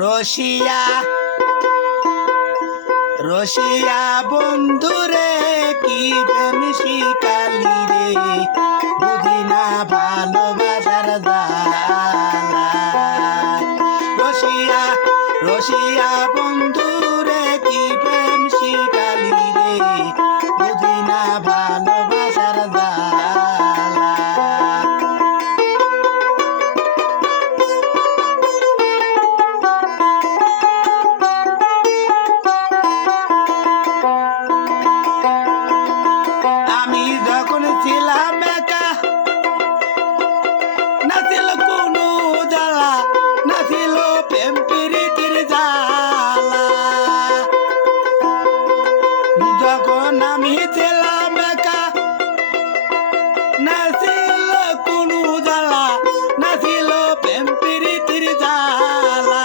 রসিয়া রসিয়া বন্ধুরে কি প্রেম শিকালি রে, বুঝি না ভালোবাসার জ্বালা। রসিয়া রসিয়া বন্ধুরে কি প্রেম শিকালি রে, বুঝি না ভালোবাসার জ্বালা। আমি যখন ছিলাম একা, না ছিল কোনো জ্বালা, না ছিল প্রেম প্রীতির জ্বালা। যখন আমি ছিলাম একা, না ছিল কোনো জ্বালা, না ছিল প্রেম প্রীতির জ্বালা।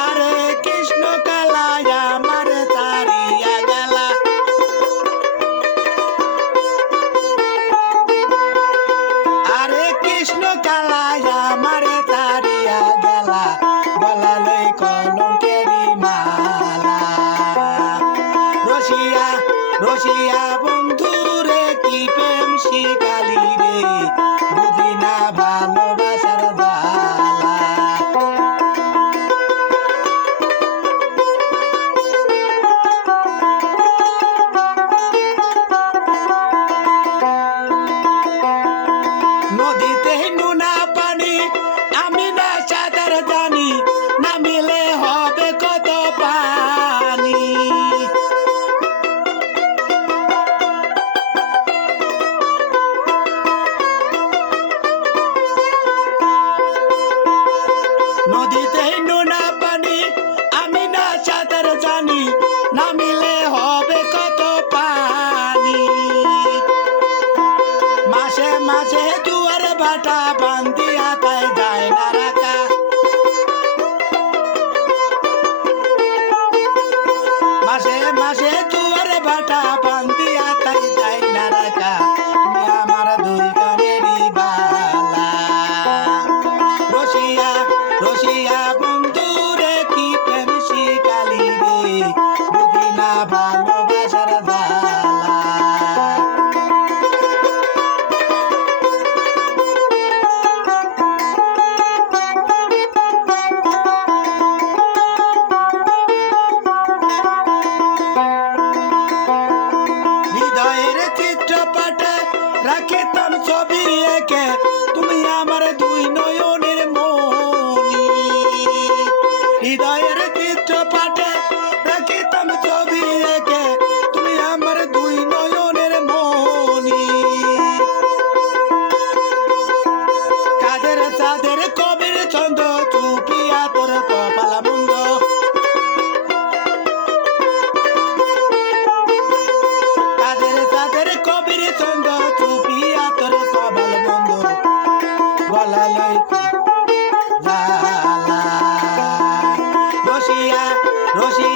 আরে কৃষ্ণ কালায় আমার তারিয়া গেলা, আরে কৃষ্ণ কালায় আমার তারিয়া গেলা, গলা লই কলঙ্কেরি মালা। রসিয়া রসিয়া বন্ধুরে কি প্রেম শিকালি রে, বুঝি না ভালোবাসার জ্বালা। নদীতে নোনা পানি, আমি না সাঁতার জানি, নামিলে হবে কত পানি। নদীতে নোনা পানি, আমি না সাঁতার জানি, নামিলে হবে কত পানি। মাসে মাসে দুয়ার ভাটা বান্ধিয়া তাই যায় না রাখা, মাসে মাসে দুয়ার ভাটা বান্ধিয়া তাই যায় না রাখা। তুমি আমার দুই কানেরই বালা। রসিয়া রসিয়া বন্ধুরে কি প্রেম শিকালি রে, বুঝি না ভালোবাসার জ্বালা। হৃদয়ের চিত্রপটে রাখিতাম ছবি এঁকে, তুমি আমার দুই নয়নের মনি। হৃদয়ের চিত্রপটে রাখিতাম ছবি এঁকে, তুমি আমার দুই নয়নের মনি। কাদের চাঁদের কবির ছন্দ, চুপিয়া তোর কপাল মন্দ। কাদের চাঁদের কবির ছন্দ, চুপিয়া তোর কপাল মন্দ। গলা লই জ্বালা। রসিয়া রসিয়া